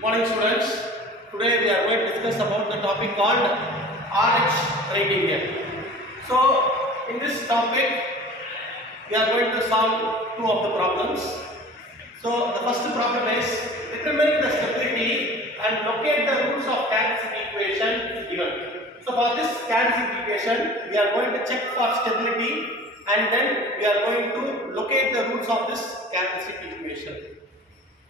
Morning students, today we are going to discuss about the topic called RH Criterion. So in this topic we are going to solve two of the problems. So the first problem is determine the stability and locate the roots of characteristic equation given. So for this characteristic equation we are going to check for stability and then we are going to locate the roots of this characteristic equation.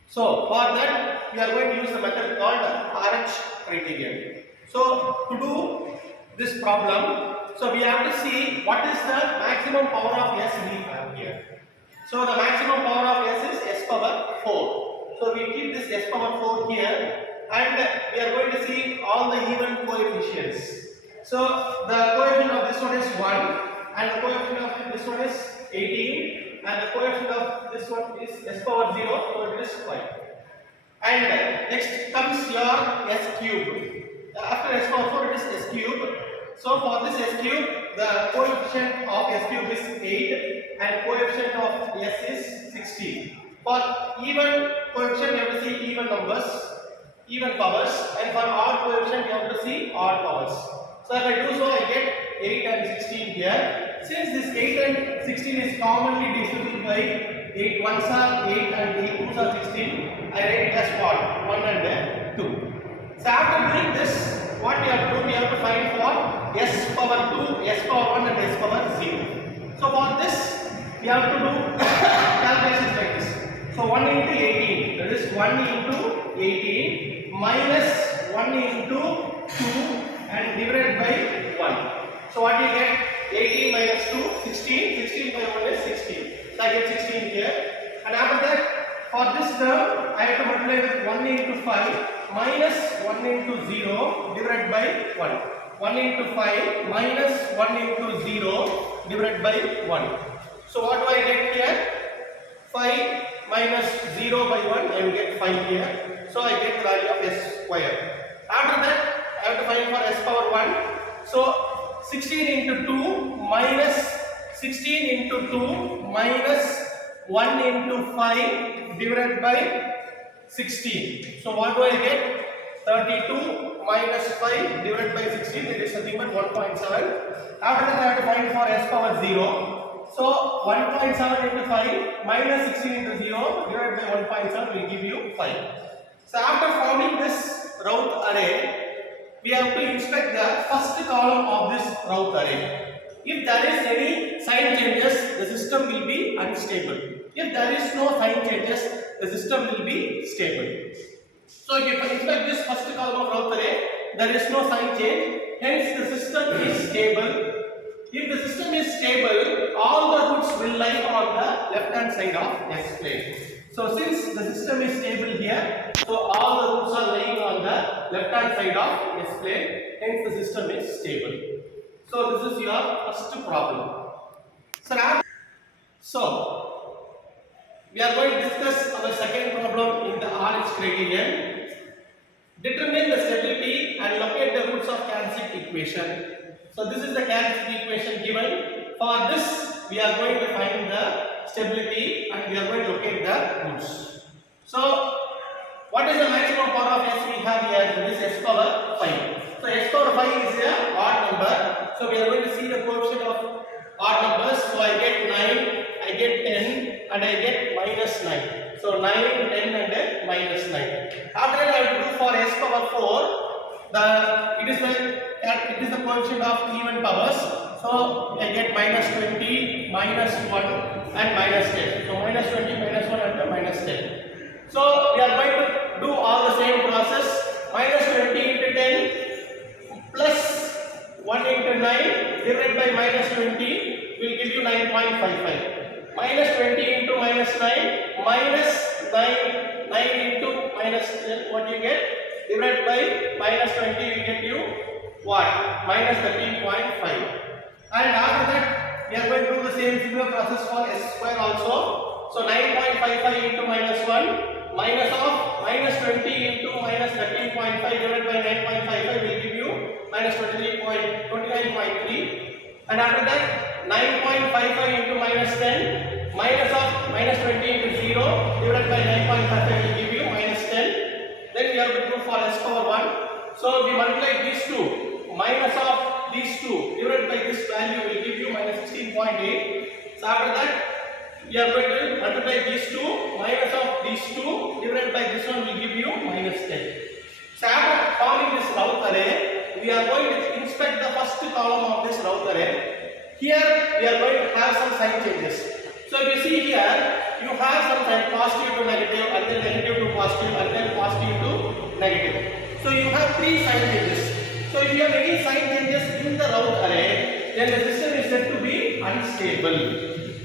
So for that we are going to use the method called RH Criterion. So to do this problem, so we have to see what is the maximum power of S we have here. So the maximum power of S is S power 4. So we keep this S power 4 here and we are going to see all the even coefficients. So the coefficient of this one is 1 and the coefficient of this one is 18. And the coefficient of this one is S power 0, so it is 5. And next comes your S cube. After S power 4, it is S cube. So for this S cube, the coefficient of S cube is 8 and coefficient of S is 16. For even coefficient, you have to see even numbers, even powers, and for odd coefficient, you have to see odd powers. So if I do so, I get 8 and 16 here. Since this 8 and 16 is commonly divisible by 8 ones are 8 and 8 twos are 16, I write it as what? 1 and 2. So after doing this, what we have to do? We have to find for S power 2, S power 1 and S power 0. So for this, we have to do calculations like this. So 1 into 18, that is 1 into 18 minus 1 into 2 and divided by 1. So what you get? 18 minus 2, 16. 16 by 1 is 16. So I get 16 here. And after that, for this term, I have to multiply with 1 into 5 minus 1 into 0 divided by 1. 1 into 5 minus 1 into 0 divided by 1. So what do I get here? 5 minus 0 by 1, I will get 5 here. So I get the value of S square. After that, I have to find for S power 1. So 16 into 2 minus 16 into 2 minus 1 into 5 divided by 16. So what do I get? 32 minus 5 divided by 16, it is nothing but 1.7. After that I have to find for S power 0. So 1.7 into 5 minus 16 into 0 divided by 1.7 will give you 5. So after forming this Routh array, we have to inspect the first column of this Routh array. If there is any sign changes, the system will be unstable. If there is no sign changes, the system will be stable. So if you inspect this first column of Routh array, there is no sign change, hence the system is stable. If the system is stable, all the roots will lie on the left hand side of S plane. So since the system is stable here, so all the roots are lying on the left hand side of S plane, hence the system is stable. So this is your first problem. So we are going to discuss our second problem in the RH criterion. Determine the stability and locate the roots of characteristic equation. So this is the characteristic equation given. For this we are going to find the stability and we are going to locate the roots. So what is the maximum power of S we have here? This is S power 5. So S power 5 is a odd number. So we are going to see the coefficient of odd numbers. So I get 9, I get 10 and I get minus 9. So 9, 10 and minus 9. After that I have to do for S power 4, it is the coefficient of even powers. So I get minus 20, minus 1 and minus 10. So minus 20, minus 1 and minus 10. So we are going to do all the same process. Minus 20 into 10 plus 1 into 9 divided by minus 20 will give you 9.55. Minus 20 into minus 9 minus 9 into minus 10, what you get? Divided by minus 20 will get you what? Minus 13.5. And after that we are going to do the same similar process for S square also. So 9.55 into minus 1 minus of minus 20 into minus 13.5 divided by 9.55 will give you minus 29.3. And after that 9.55 into minus 10 minus of minus 20 into 0 divided by 9.55 will give you minus 10. Then we So we multiply these two, minus of these two divided by this value will give you minus 16.8. So after that we are going to multiply these two, minus of these two divided by this one will give you minus 10. So after forming this Routh array, we are going to inspect the first column of this Routh array. Here we are going to have some sign changes. So if you see here, you have some sign positive to negative, and then negative to positive, and then positive to negative. So you have three sign changes. So if you have any sign changes in the Routh array, then the system is said to be unstable.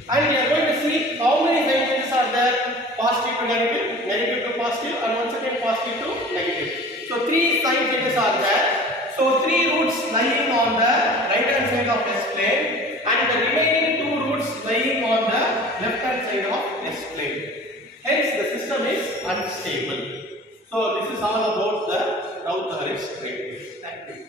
And we are going to see how many sign changes are there: positive to negative, negative to positive, and once again positive to negative. So three sign changes are there. So three roots lying on the right hand side of S plane, and the remaining two roots lying on the left hand side of S plane. Hence the system is unstable. So this is all about the Routh-Hurwitz gradient. Thank you.